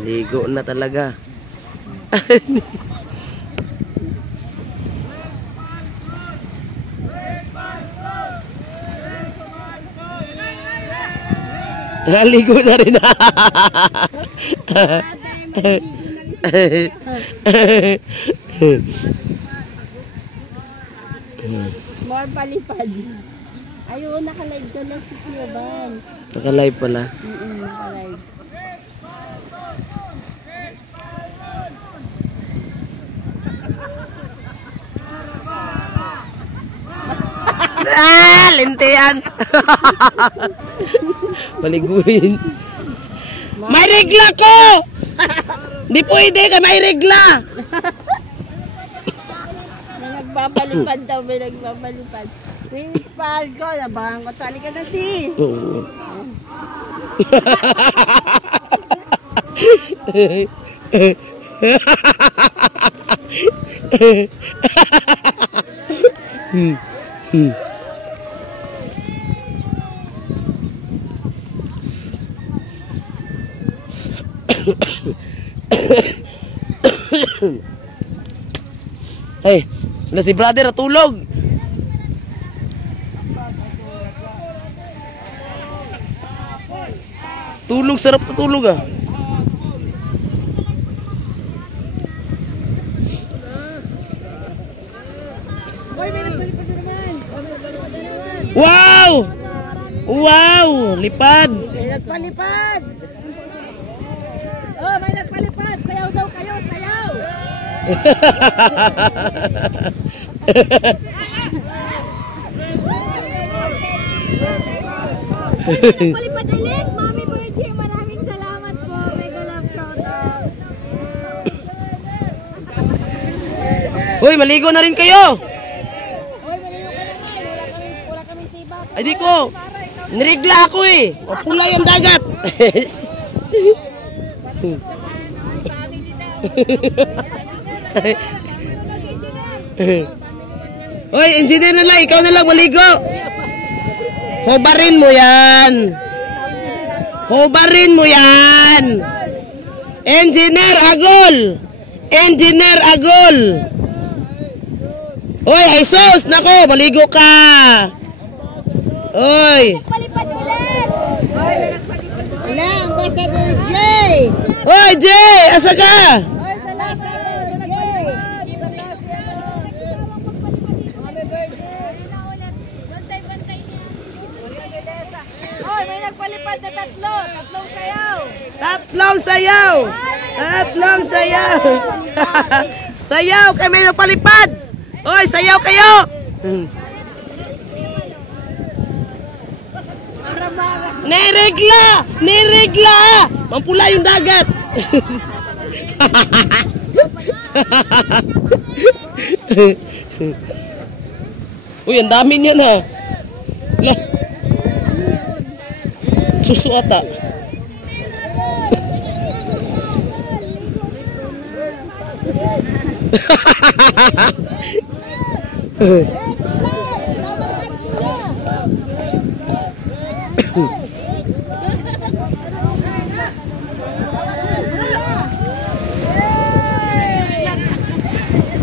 Ligo na talaga. Ligo na rin. More palipad. Ayun, nakalive ko lang si Kiyoban. Nakalive pala. Nakalive. Lintian. Paliguin. May regla ko. Di pwede ka, may regla. May nagpapalipad daw, may nagpapalipad. Principal ko, nabahan ko. Tali ka na si. Hey, na si brother tulog. Tulog, sarap na tulog ah. Wow! Wow! Lipad! May nagpalipad! Oh, may nagpalipad! Sayaw daw kayo! Sayaw! Palipad ulit! Mami Virgie, maraming salamat po! Mega love shoutout! Hoy, maligo na rin kayo! Ay di ko! Nirigla ako eh! Pula yung dagat! Hoy, engineer na lang! Ikaw na lang maligo! Hobarin mo yan! Hobarin mo yan! Engineer Agol! Engineer Agol! Hoy, Jesus! Nako, maligo ka! Hoy! Palipad ulit! Wala, Ambassador Jay! Hoy, Jay! Asa ka? Hoy, salamat! Jay! Mami Virgie! Bantay-bantay niya! Hoy, may nagpalipad na tatlo! Tatlong sayaw! Tatlong sayaw! Tatlong sayaw! Sayaw! Kay may nagpalipad! Hoy, sayaw kayo! Niregla! Niregla! Mampula yung dagat! Uy, ang dami niya na. Susu ata.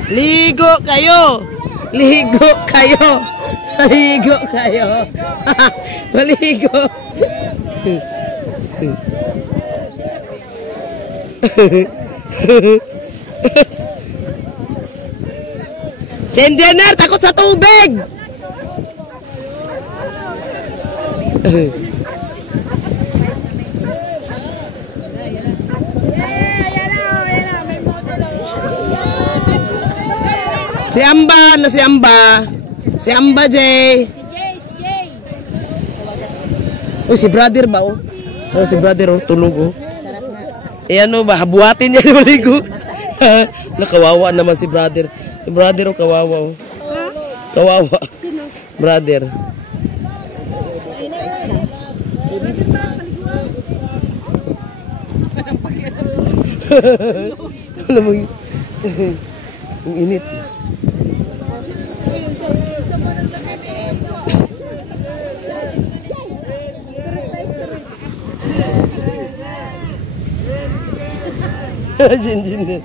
Ligo kayo. Ligo kayo. Ligo kayo. Maligo. Si Engineer takot sa tubig. Si Amba, na si Amba. Si Amba, Jay. Si Jay! Oh, si brother ba, oh? Oh, si brother, oh, tulog, oh. Eh, ano ba, habuhatin niya yung maligo. Nakawawa naman si brother. Si brother, oh, kawawa, oh. Kawawa. Brother. Alam mo, yung init. Jin din.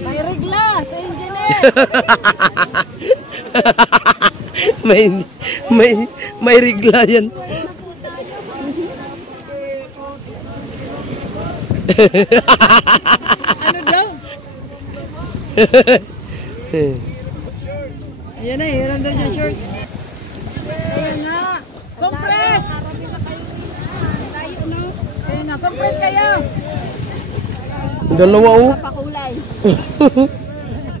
May regla sa engineer. may regla yan. Ano daw? Ayan na, hiram daw siya short. Ayan nga. Compress! Ayan na, compress kayo. Dalawa oh. Pakulay.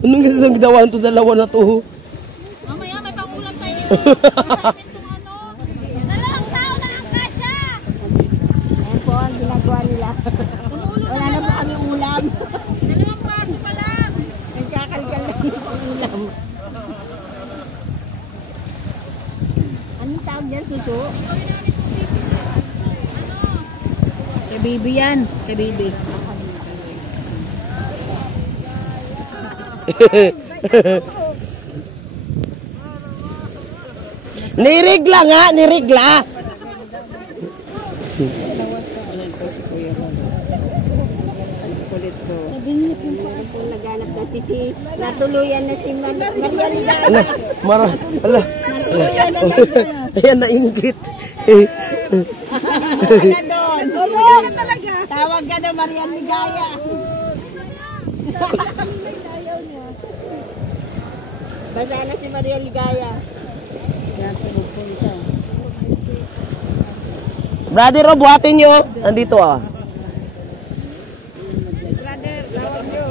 Anong kasi nagdawaan to dalawa na to? Mamaya may pangulam tayo. Dalawang tao na ang kasya. Ayan po ang ginagawa nila. Wala na po kami ulam. Dalawang praso pa lang. Nagkakalkal lang yung ulam. Anong tawag yan, Suso? Kay baby yan. Kay baby. Nirigla nga, nirigla. Naghanap na si natuluyan na si Maria Ligaya. Ala. Ayan na inggit. Wala doon. Tulog talaga. Tawag ka na Maria Ligaya. Basa na si Maria Ligaya. Brother, oh, buhatin nyo. Andito ah. Brother, tawag nyo.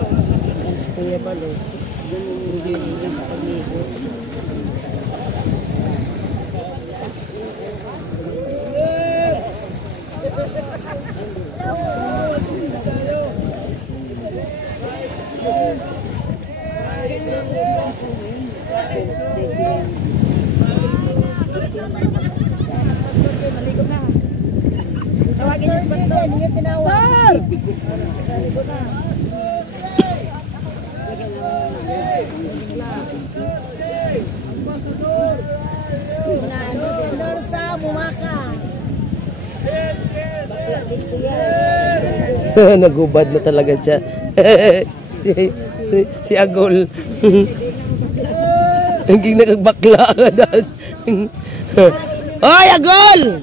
Tawagin niyo si Pastor. Hindi niya tinawag. Pastor sa bumaka. Nagubad na talaga siya. Si Agol. Hanggang nakagbakla agad. Hoy, Agol!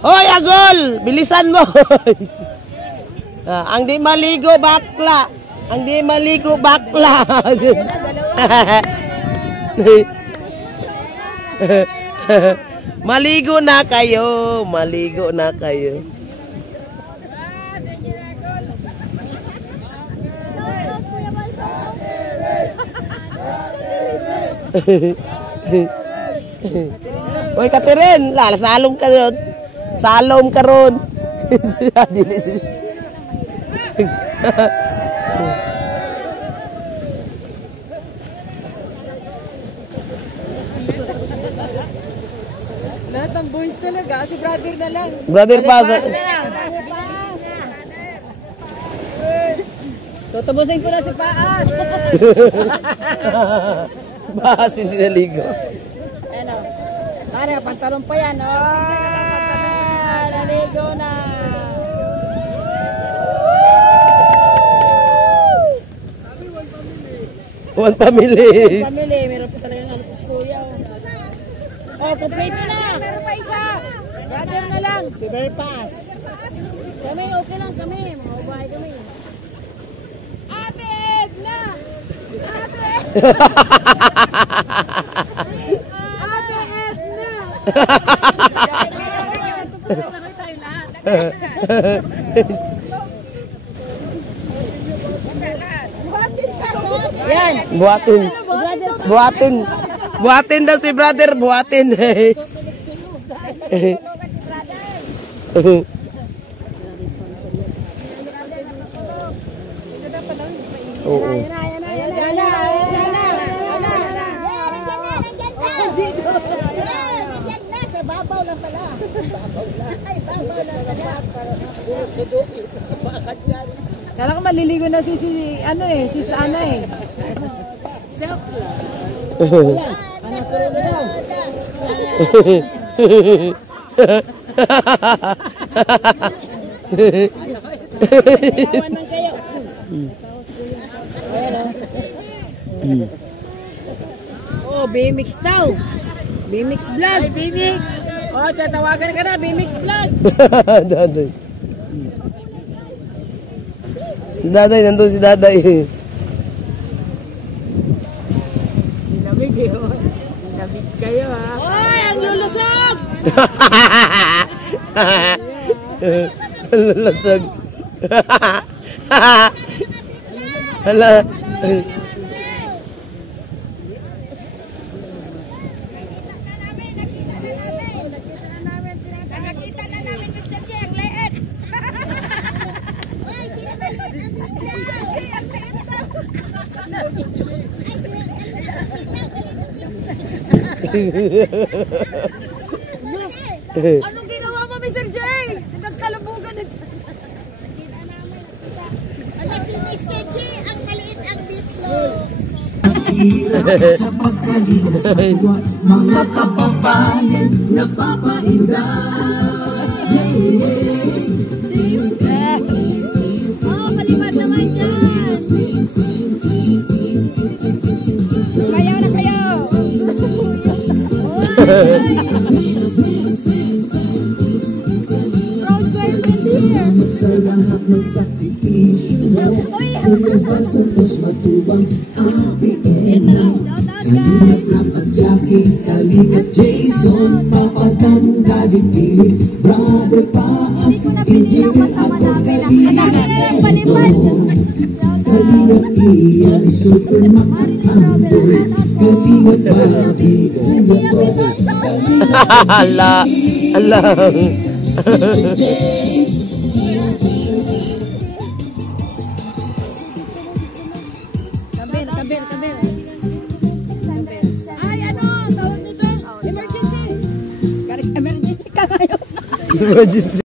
Hoy, Agol! Bilisan mo! Ang di maligo, bakla! Ang di maligo, bakla! Maligo na kayo! Maligo na kayo! Hoy, Catherine! Salom ka ron! Salom ka ron! Lahat ng boys talaga. Si brother na lang. Brother pa. Tutubusin ko na si Paas. Bahas hindi naligo. Ano? Pare, pantalon pa yan. Naligo na. One family. Family, meron pa talaga ng si Kuya. Oh, kompleto na. Meron pa isa. Brother na lang. Si Berpas. Kami, okay lang kami. Mga bahay kami. Ate Edna! Ate! Ate Edna! Yan. Buhatin. Buhatin. Buhatin daw si brother. Buhatin. Oo. Babaw lang pala. Ay, babaw lang pala. Kala ko maliligo na si Sana eh. Joke lang. Ano turo na daw? Ayawan lang kayo. Oh, BMX daw. BMX vlog. Ay, BMX. Oh, tatawagan ka na, BMX vlog. Daday. Si Daday, nandun si Daday. Dinamig eh. Dinamig kayo ha. Oy, ang lulusog! Ang lulusog. Hala. Nakita na namin Mr. J, ang leet. Ay, sino ba leet? Anong ginawa mo, Mr. J? Nagkalabugan na dyan. Alam si Mr. J, ang maliit ang bitlog. Sa pagkalina sa tuwa, mga kababayan napapainda. Oh, kalipad naman yan. Kayo na kayo. Proud girlfriend here. Sa lahat ng sakripisyo, Universal Santos matubang ABN na. Kalinga Rap at Jackie, Kalinga Jason, Papadam, David Pili, Brother Paas, Engineer Ato, Kalinga Edo, Kalinga Ian, Superman at Android, Kalinga Barbie, Kuya Tops, Kalinga Ala. Ala. Mr. J. Kabel. Ay, ano? Tawag nito? Emergency. Emergency ka ngayon. Emergency.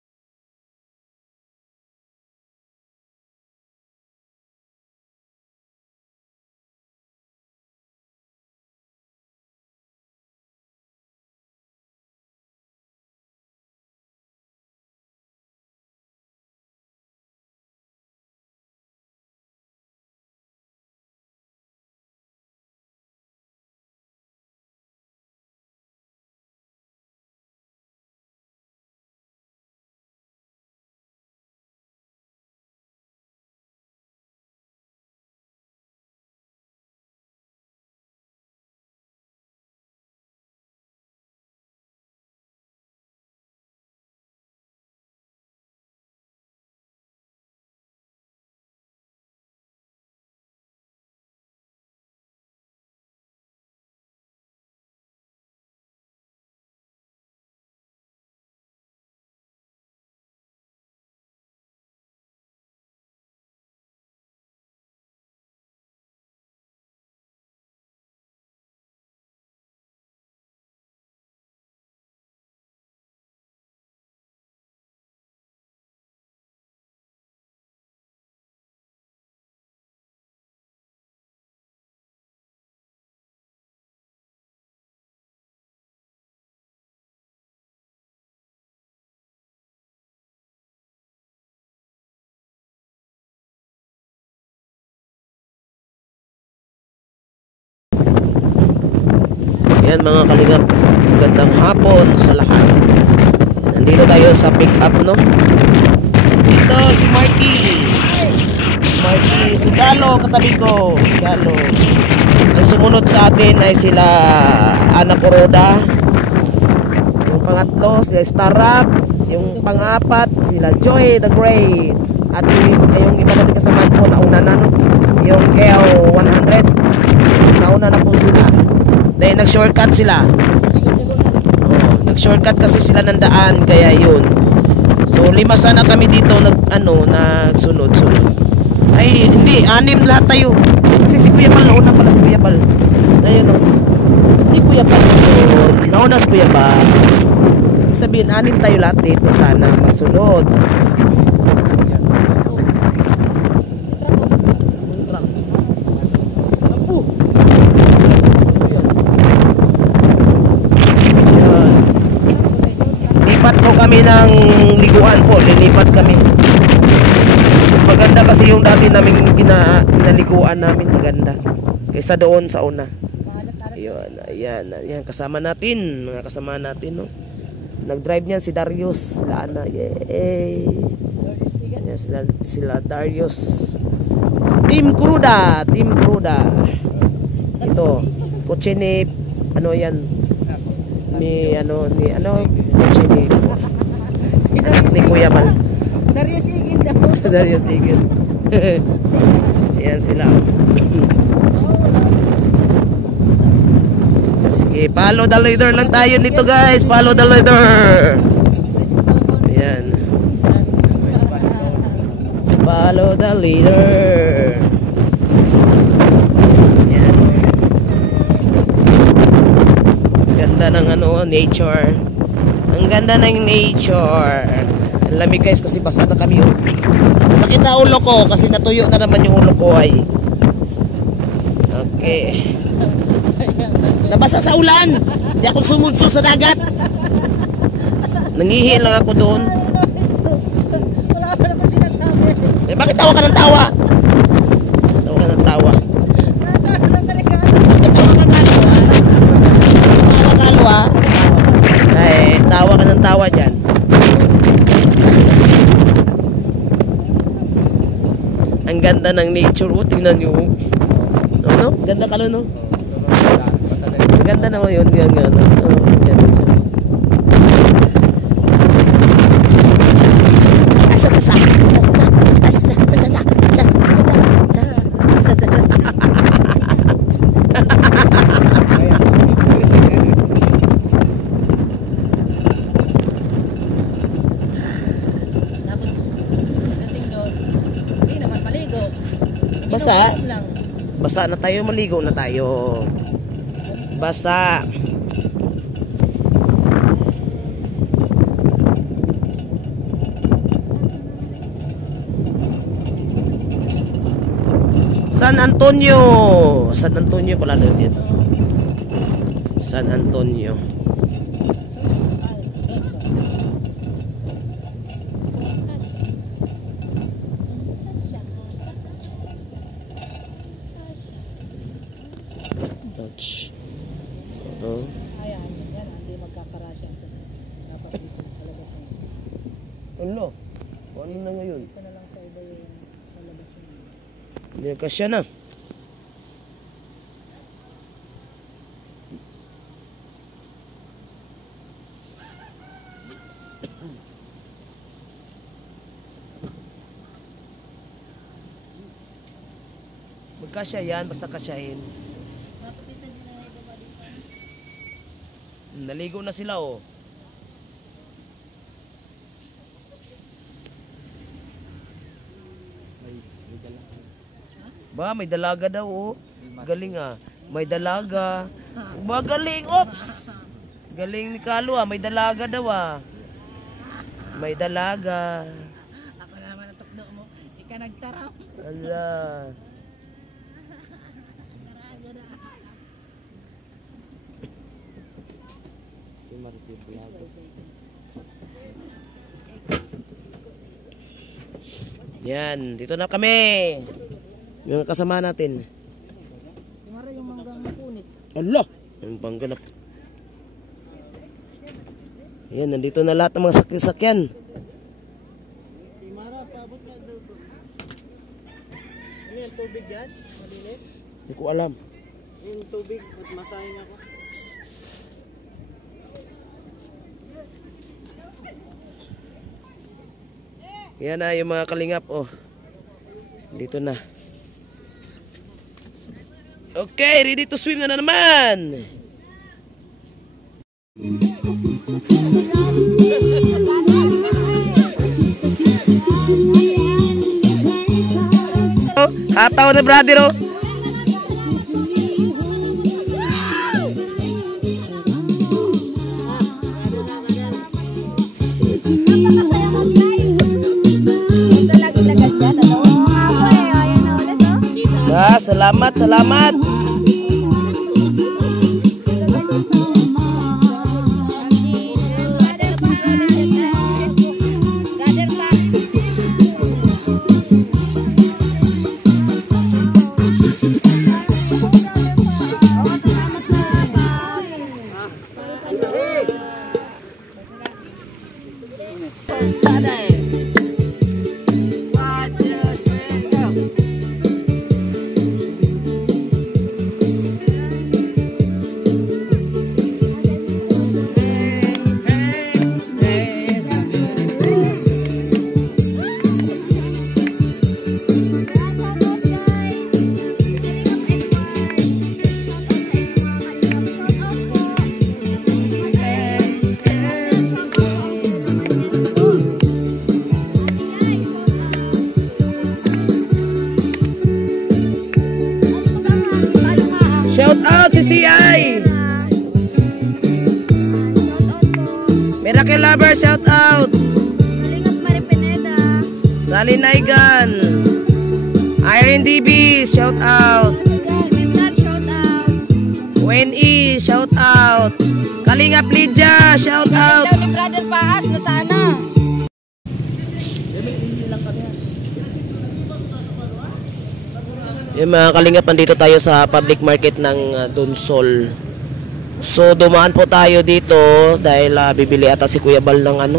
Yan mga kalingap, magandang hapon sa lahat. Nandito tayo sa pick up, no? Ito si Marky. Si Galo, katabi ko. Si Galo. Ang sumunod sa atin ay sila Ana Coroda. Yung pangatlo, sila Starrock. Yung pangapat, sila Joy the Great. At yung iba natin kasama po, nauna na, no? Yung L100. Nauna na po sila. Dahil nag-shortcut sila. Nag-shortcut kasi sila ng daan, kaya yun. So 5 sana kami dito nagsunod. Ay, hindi, 6 lahat tayo. Kasi si Kuya Pal, nauna pala si Kuya Pal. Ngayon, si Kuya Pal, nauna si Kuya Pal. Ibig sabihin, 6 tayo lahat dito sana magsunod. paliguan po, lilipat kami. Mas maganda kasi yung dati naming pinaliguan namin, maganda kaysa doon sa una. Ayan, kasama natin, mga kasama natin, no. Nag-drive niyan si Darius, sila Ana, yay. Ayan, sila Darius. Team Cruda. Ito, kotse ni ano yan? Ni kotse ni anak ni Kuya Mal. Darius Igin daw. Darius Igin. Ayan sila. Sige, follow the leader lang tayo nito, guys. Follow the leader. Ayan. Follow the leader. Ayan. Ganda ng nature. Ang ganda ng nature. Ang lamig, guys, kasi basa na kami. Sasakit na ulo ko kasi natuyo na naman yung ulo ko ay. Okay. Nabasa sa ulan. Hindi ako sumunso sa dagat. Nangihi lang ako doon. Wala pa naman sinasabi. Eh, bakit tawa ka ng tawa? Tawa ka ng tawa. Bakit tawa ka kalwa? Tawa kalwa? Ay, tawa ka ng tawa dyan. Ang ganda ng nature. Oh, tingnan nyo. Ano? Ganda ka no? Ganda naman yun. Yan. Yan siya. Basa na tayo, maligo na tayo. Basa. San Antonio pala din. San Antonio. Ayan, hindi magkakarasya dapat dito sa labas. Ano? Ano na ngayon? Dito na lang sa iba yung sa labas yun. Hindi kasya na. Magkasya yan, basta kasyahin. Naligo na sila, oh. Ba, may dalaga daw, oh. Galing, ah. May dalaga. Ba, galing, ops. Galing ni Kalu, ah. May dalaga daw, ah. May dalaga. Ako na naman ang tukdo mo. Ika nagtarap. Ala. Yan, dito na kami. Yung kasama natin. Mara yung manggang napunit. Allah, yung bangganap. Yan, nandito na lahat ng mga sakyan. Mara, paabot na daw. Ano yung tubig yan? Malinis? Hindi ko alam. Yung tubig, at masahin ako. Yan na yung mga kalingap, oh. Dito na. Okay, ready to swim na naman. Oh, hataw na brother, oh. Salamat. CI. Miracle Lover, shout out. Kalingap Maripineda. Sally Naigan. Irene DB, shout out. Vlog, shout out. Wayne E, shout out. Kalingap Lydia, shout out. Daw ni Brother Paas na sana. Yung mga kalingap, nandito tayo sa public market ng Donsol. So dumaan po tayo dito dahil bibili ata si Kuya Bal ng ano.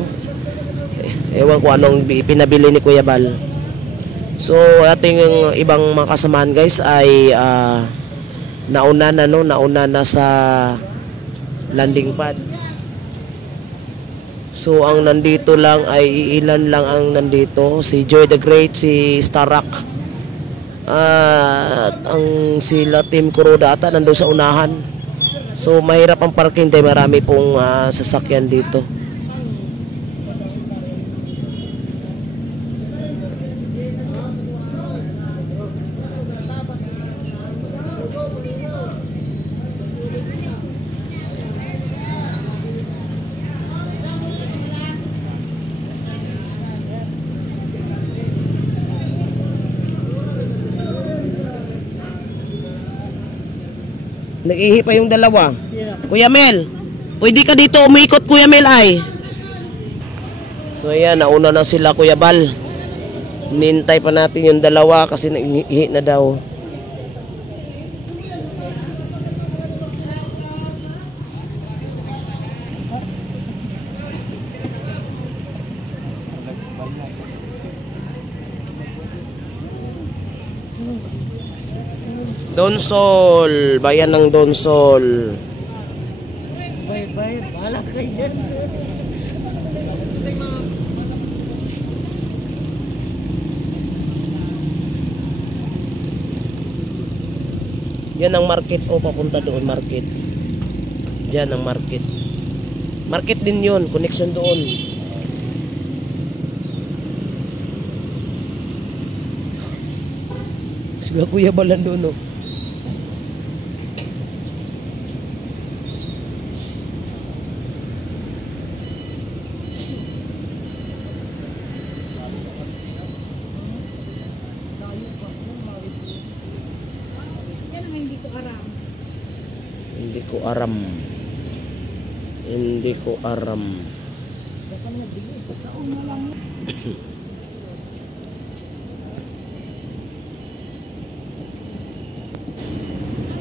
Ewan ko anong pinabili ni Kuya Bal. So ating ibang mga kasamahan guys ay nauna na sa landing pad. So ang nandito lang ay ilan lang ang nandito, si Joy the Great, si Starak. At ang sila Team Kuroda ata nandoon sa unahan. So mahirap ang parking dahil marami pong sasakyan dito. Nag-ihi pa yung dalawa. Kuya Mel, pwede ka dito umikot Kuya Mel ay. So ayan, nauna na sila Kuya Bal. Nintay pa natin yung dalawa kasi nag-ihi na daw. Donsol, bayan ng Donsol. Bye, bahala kayo dyan. Yan ang market o papunta doon market. Diyan ang market. Market din yun, connection doon. Sila Kuya Balan doon, no? Hindi ko aram. Hindi ko aram.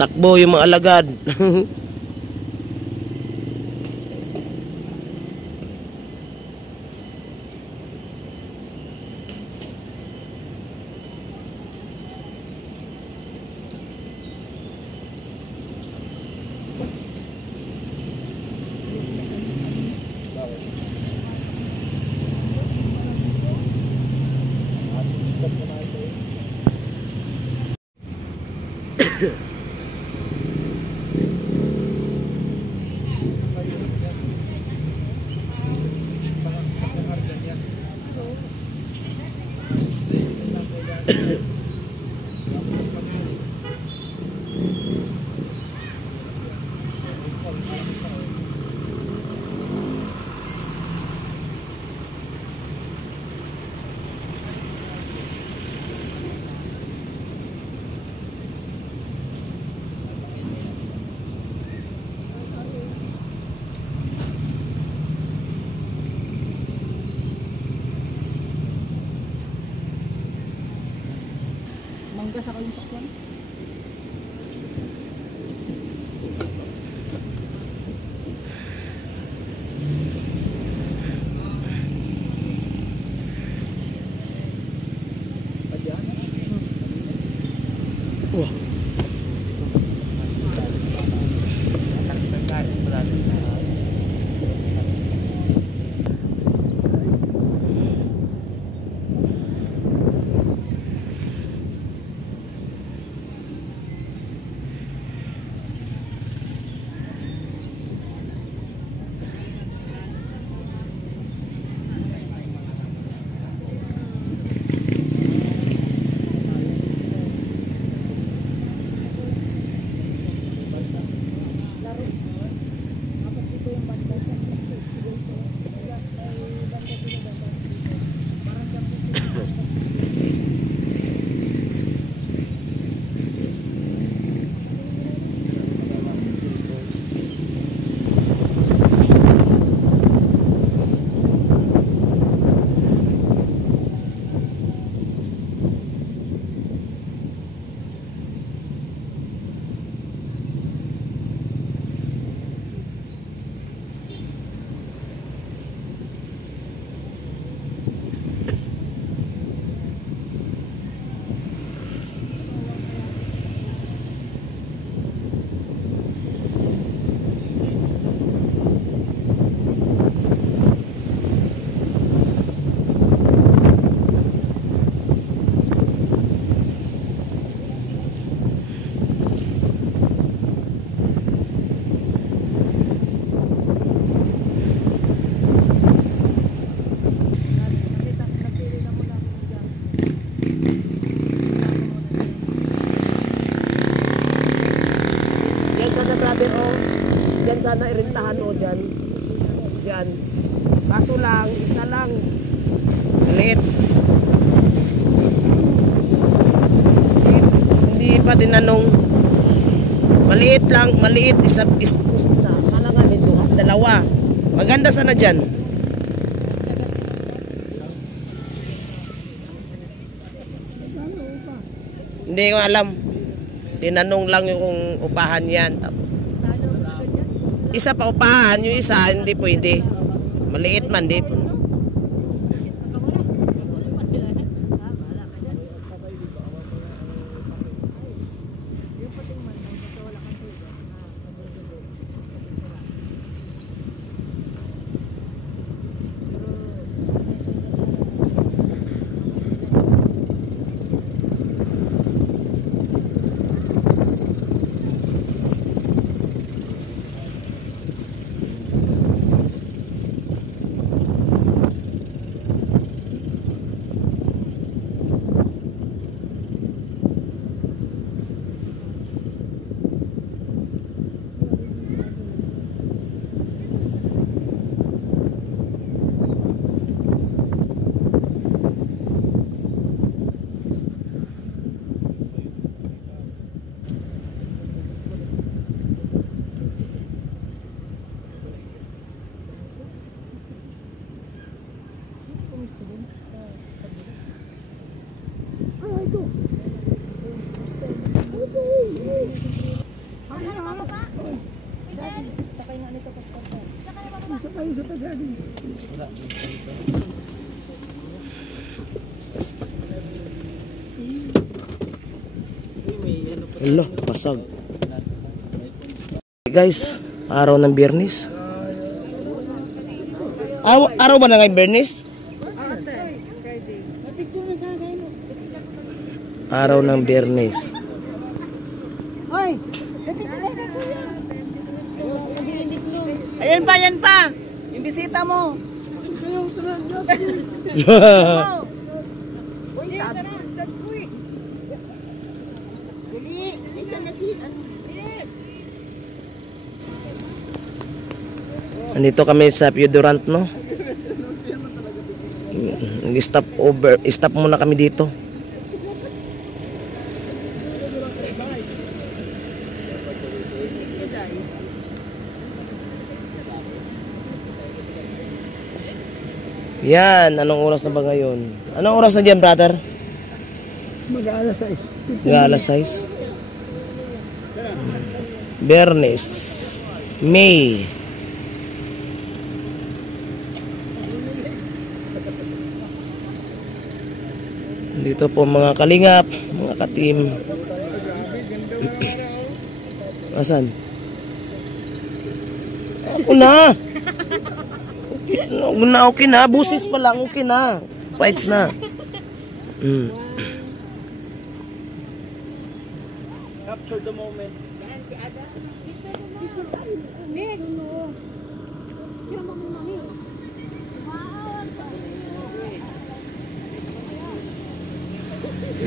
Takbo yung mga alagad. Mangga sa kayong pakwan. Wah. pa tinanong. Maliit lang, maliit. Isa. Kala nga ito, dalawa. Maganda sana dyan. Hindi ko alam. Tinanong lang yung kung upahan yan. Isa pa upahan, yung isa hindi pwede. Maliit man, di po. Ala, pasag. Guys, araw ng Biyernes. Araw ba na ngayon Biyernes? Araw ng Biyernes. Ayan pa, yan pa. Yung bisita mo. Andito kami sa Piedurant, no? Stop muna kami dito. Yan, anong oras na ba ngayon? Anong oras na dyan, brother? Mag-aalas 6. Mag-aalas 6. Biyernes, May. Dito po mga kalingap, mga ka-team. Asan? Ako na. Okay na, busis pa lang, okay na. Fights na. Capture the moment.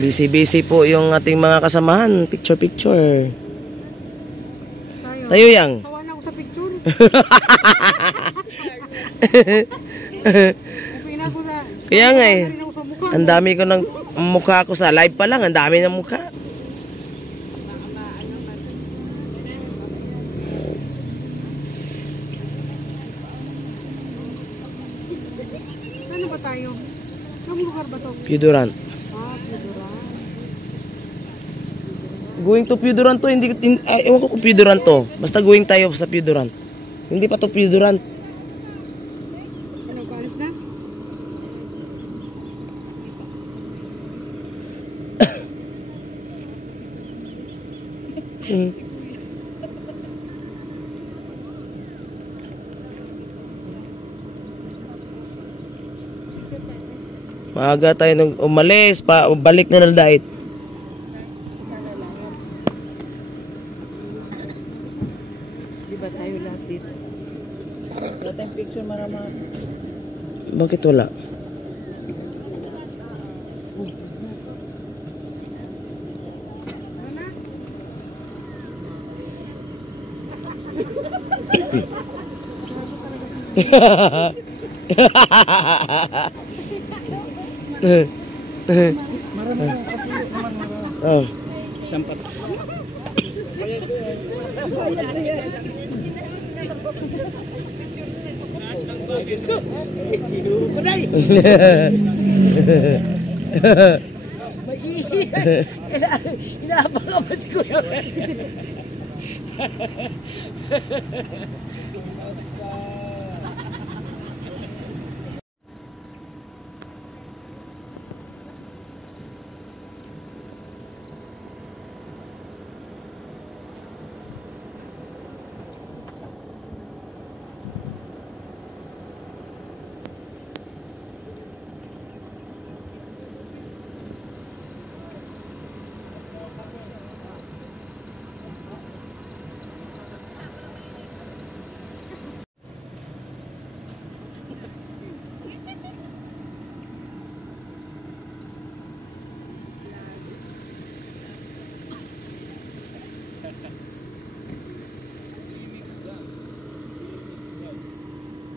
Busy po yung ating mga kasamahan. Picture. Tayo yang. Tawa na ako sa picture. Kaya nga eh. Ang dami ko ng mukha ko sa live pa lang. Ang dami ng mukha. Ano ba tayo? Saan lugar ba to? Piedurant. Going to Piedurant to, ewan ko kung Piedurant to. Basta going tayo sa Piedurant. Hindi pa to Piedurant. Ano, paalis na? Maaga tayo nung umalis, balik na ng diet. Di ba tayo lahat dito? Wala tayong picture marama. Bakit wala? isang pat. Inaapakamas ko yun.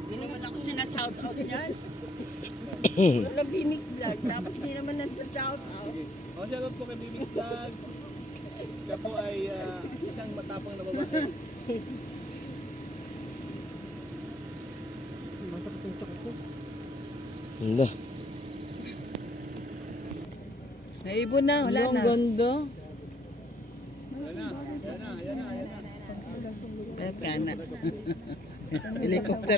Hindi naman ako sinashoutout niyan. Walang Bimix Vlog. Dapat hindi naman nasa-shoutout. Shoutout po kay Bimix Vlog. Siya po ay isang matapang na babae. Hindi. Naibon na, wala na. Ang ganda. Kana. Helicopter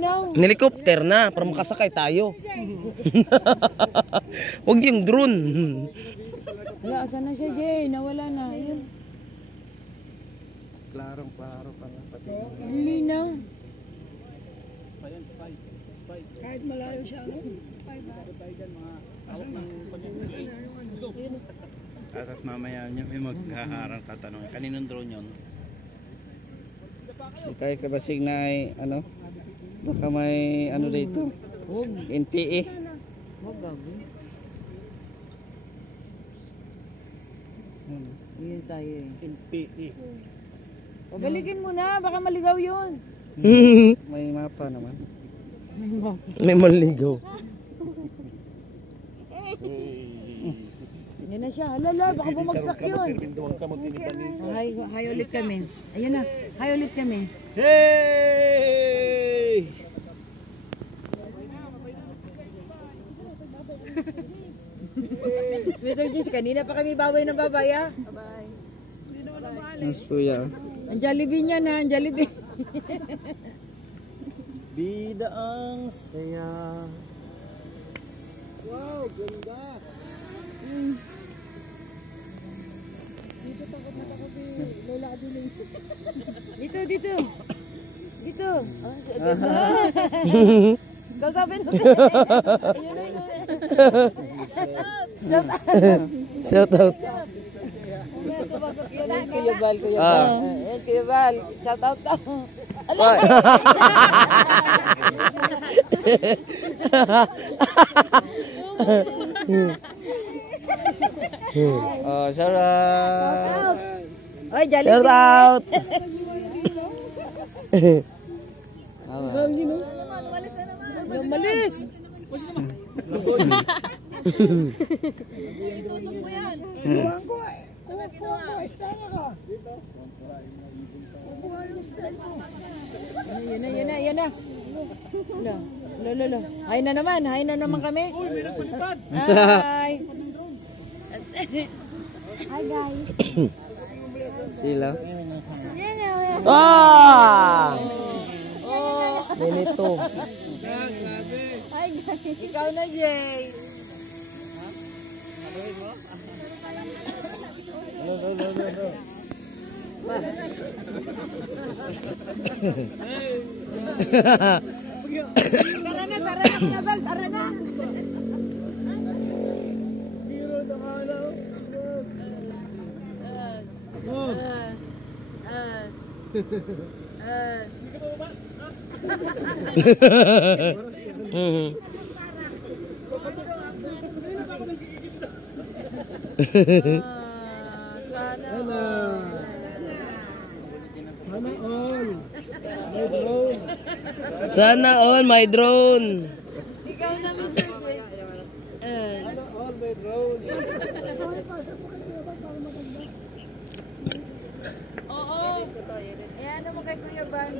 mo. Helicopter na para makasakay tayo. Huwag yung drone. Wala, asan na siya, Jay? Nawala na. Ayun. Klarong-klaro pa nga pati. Linaw. Kahit malayo siya. At mamaya niya may magkaharang tatanong. Kaninong drone yun? Tayo kabasig na ay ano? Baka may ano dito? NTE. Huwag gabi. Yun tayo eh. NTE. Pabalikin mo na, baka maligaw yun. May mapa naman. May maligaw. Yan na siya. Halala, baka bumagsak yun. Hay ulit kami. Ayan na. Hay ulit kami. Hey! Mr. Jis, kanina pa kami babay ng babay ha. Mas kuya. Ang Jollibee niya na, ang Jollibee. Bida ang saya. Wow, ganda. Dito, dito. Dito. Kausapin mo. Shout out. Kuya Bal, Kuya Bal. Kuya Bal, shout out daw. Oh, shout out. Oy, Jollibee. Shout out. Malis. Yan na. Lo. Hay na naman kami. Hi. Hi guys. Sila. Ah! Ganito. Hi guys. Ikaw na, Jay. Tara na, Kuya Bal, tara na. Sana all my drone. Ikaw na, Mr. Jay. Oo. Ayan naman kay Kuya Van.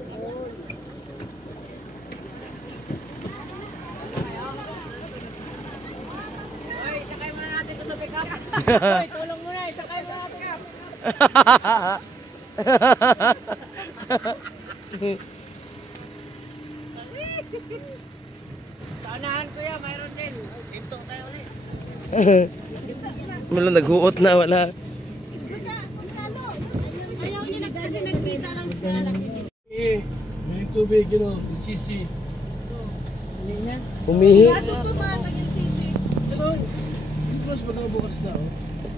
Hoy, sakay muna natin ito sa pick-up. Hoy, tulong muna. Sakay muna natin pick-up. Sa unahan, Kuya, mayroon din. Dito tayo ulit. Wala, naghuot na, wala. Ayaw nila kasi nagkita lang sa lalaki. May tubig, sisi. Umihi. Plus bukas na, oh.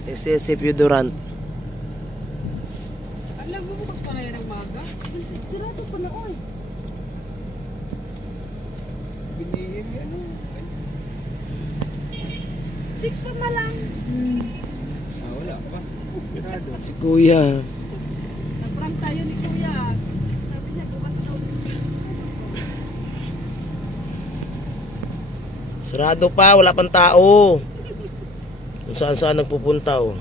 Excessive deodorant. Alam mo bukas pa na yan ang maga? Sirado pa na oy. Binihin yan, oh. 6 pa malang. Wala pa. Si Kuya. Nagprank tayo ni Kuya. Sabi niya, bukas daw. Sarado pa, wala pang tao. Kung saan nagpupunta, oh.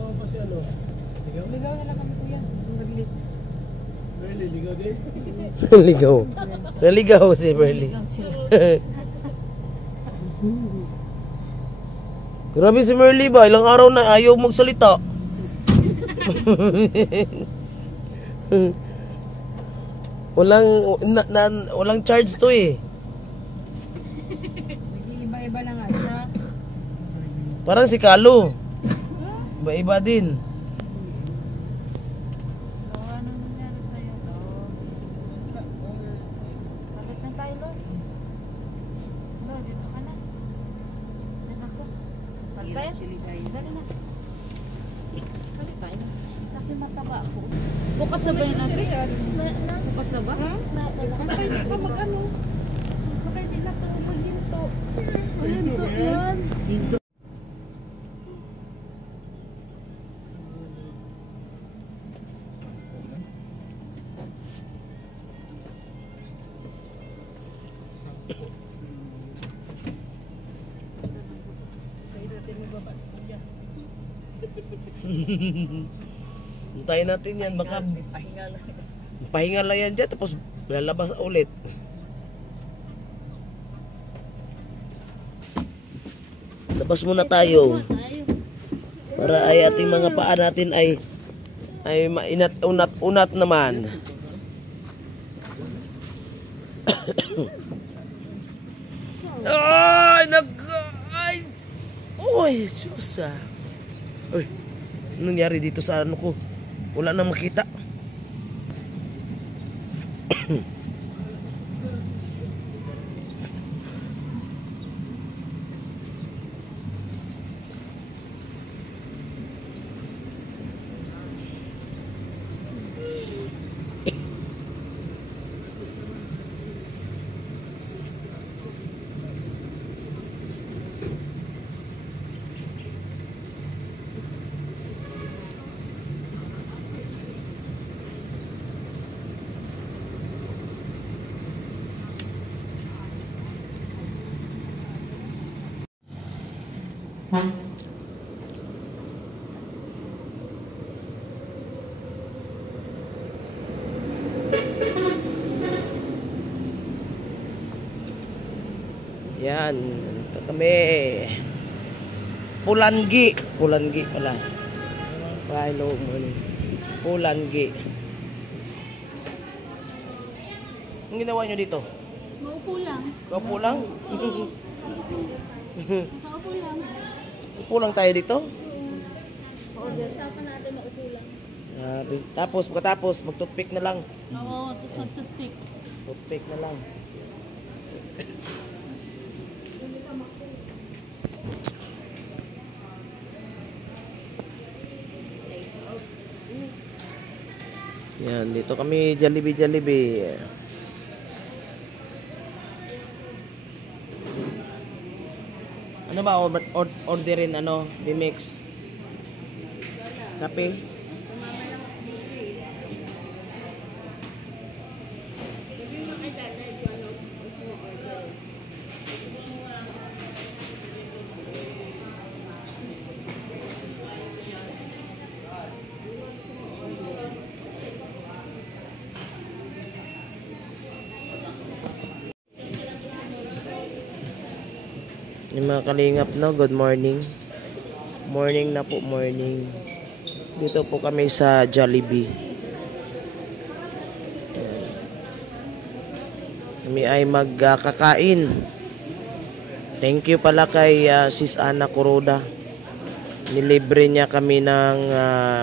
Oo, kasi ano? Ligaw? Ligaw na lang kami kuya. Naglit. Really, ligaw din? Ligaw. Naligaw si Berly. Grabe si Merly ba? Ilang araw na ayaw magsalita. walang charge to eh. Iba-iba na nga siya. Parang si Kalo. Iba-iba din. Anong nangyari sa'yo? Bakit na tayo, Los? Lo, dito ka na. Diyan ako. Dali tayo. Dali na. Dali tayo. Kasi mataba ako. Bukas na ba yun natin? Bukas na ba? Bakit hindi ka mag-ano? Bakit hindi na ka mag-hinto? Ayun to, yan. Hintayin natin yan. Baka pahinga lang yan dyan. Tapos lalabas ulit. Labas muna tayo. Para ay ating mga paa natin ay mainat unat naman. Ay, Uy, Diyos ah. Uy, anong nangyari dito sa ano ko? Wala nang makita. Yan, ito kami. Pulangi pala. Hello, Pulangi. Anong ginawa nyo dito? Maupo lang. Kaupo lang? Maupo lang. Upo lang tayo dito? Oo, usapan natin maupo lang. Tapos, pagkatapos, mag-toothpick na lang. Oo, tapos mag-toothpick. Toothpick na lang. Yan, dito kami Jollibee. Ano ba orderin bimix? Kape. Yung mga kalingap, no, good morning. Morning na po, morning. Dito po kami sa Jollibee. Ayan. Kami ay magkakain. Thank you pala kay Sis Ana Kuroda. Nilibre niya kami ng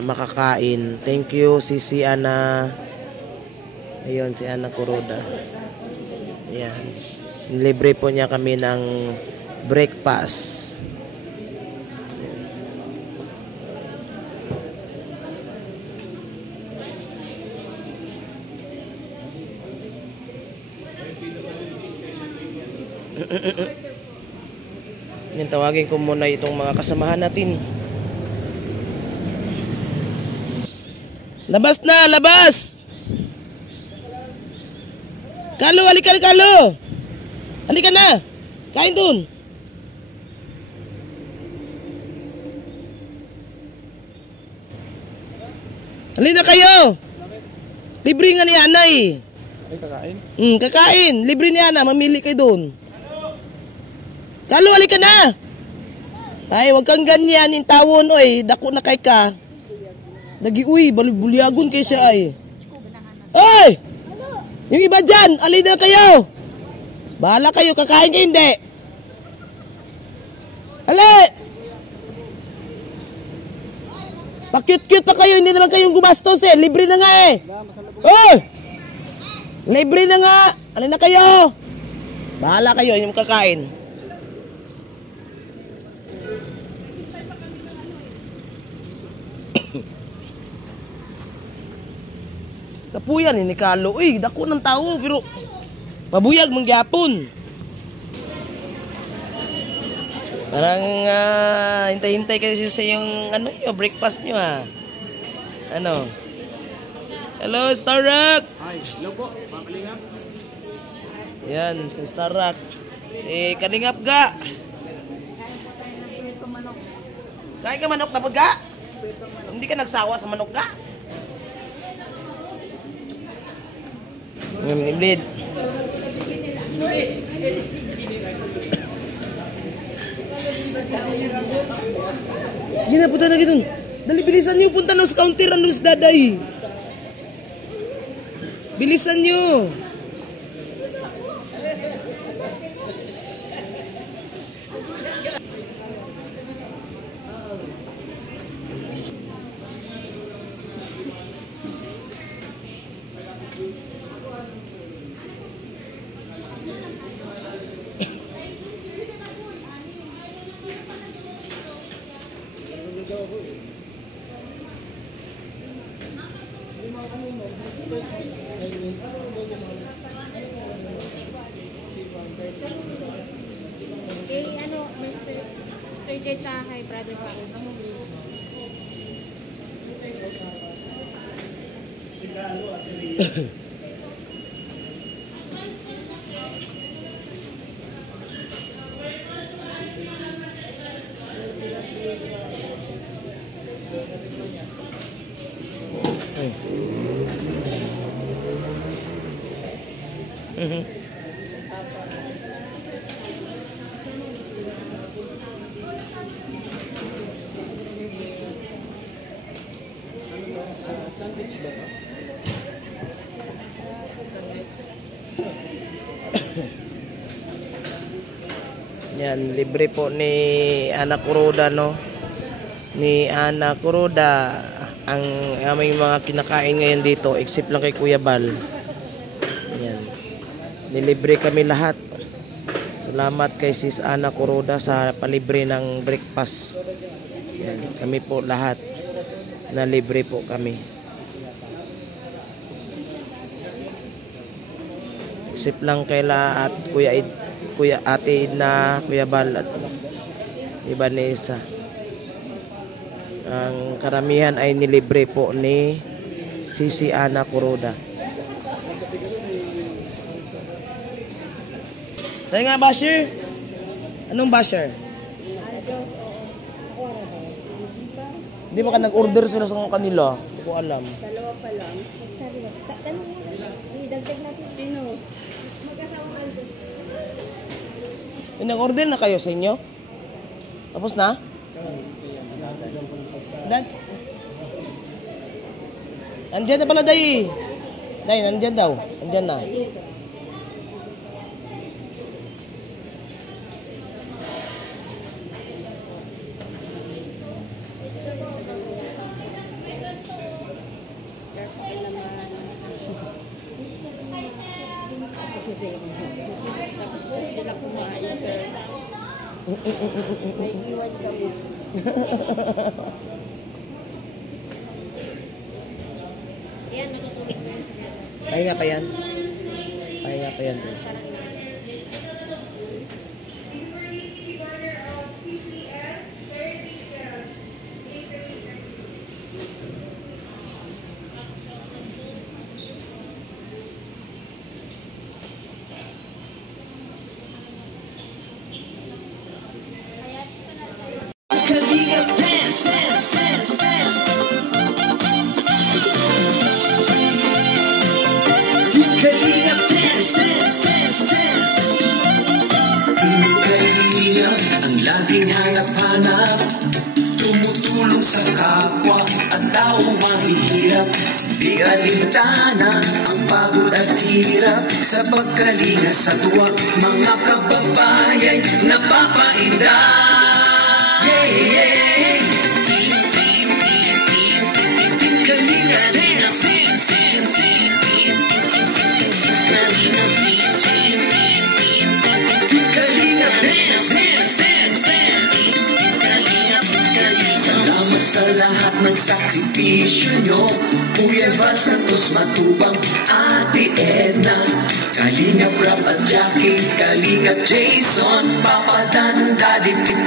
makakain. Thank you, Sisi Ana. Ayun, si Ana Kuroda. Ayan. Nilibre po niya kami ng breakfast. Yan, tawagin ko muna itong mga kasamahan natin. Labas na, labas! Kalo, halika na, Kalo! Halika na! Kain dun! Halina kayo! Libre nga ni Ana eh. Ay, kakain? Kakain. Libre ni Ana. Mamili kayo doon. Kalo, halika na! Ay, wag kang ganyan. Yung tawon, oy. Dako na kay ka. Dagi, uy. Bulyagon kayo siya ay. Ay! Yung iba dyan, halina kayo! Bahala kayo. Kakain kayo, hindi. Hali! Pa-cute-cute pa kayo, hindi naman kayong gumastos eh. Libre na nga eh. Oh! Libre na nga. Alin na kayo? Bahala kayo, yung kakain. Kapuyan eh, ni Kalo. Uy, dako ng tao, pero pabuyag mangyapon. Parang hintay-hintay kasi sa yung ano nyo, breakfast nyo ha. Ano? Hello, Star Rock! Ay, hello po, mga kalingap. Yan, sa Star Rock. Kalingap ga! Kain ka manok na pag ga? Hindi ka nagsawa sa manok ga? Blid. Ginapunta na gitong. Dali, bilisan nyo. Punta na sa counter. Ano sa daday? Bilisan nyo. Kay ano, Mr. J tsaka kay Brother Paul. Yan, libre po ni Ana Kuroda, no? Ni Ana Kuroda ang aming mga kinakain ngayon dito, except lang kay Kuya Bal. Yan. Nilibre kami lahat. Salamat kay Sis Ana Kuroda sa palibre ng breakfast. Yan, kami po lahat na libre po kami. Except lang kay at Kuya Ate Idna, Kuya Bal at iba ni isa. Ang karamihan ay nilibre po ni Sisi Ana Kuroda. Dahil nga, basher? Anong basher? Hindi ba ka nag-order sila sa kanila? Hindi ko alam. Dalawa pa lang. Idagdag natin. Sino? Mag-asawa ka. Nag-order na kayo sa inyo? Tapos na? Nandyan na pala, Day. Day, nandyan daw. Nandyan na. May iwan kami. Pahinga pa yan. Pahinga pa yan. Kalingap dance, dance, dance, dance. Kalingap dance, dance, dance, dance. Kalingap ang laging hanap-hanap, tumutulong sa kapwa at taong mahihirap. Di alintana ang pagod at hirap, sa pagkalinga sa tuwa mga kababayan napapainda. Yeah, yeah. Kalinga dance, dance, dance, Kalinga dance, dance, dance, Salamat sa lahat ng sakripisyo nyo, Kuya Val Santos Matubang, Ate Edna, Kalinga Prab at Jackie, Kalinga Jason, Papa Dan, Daddy Pip,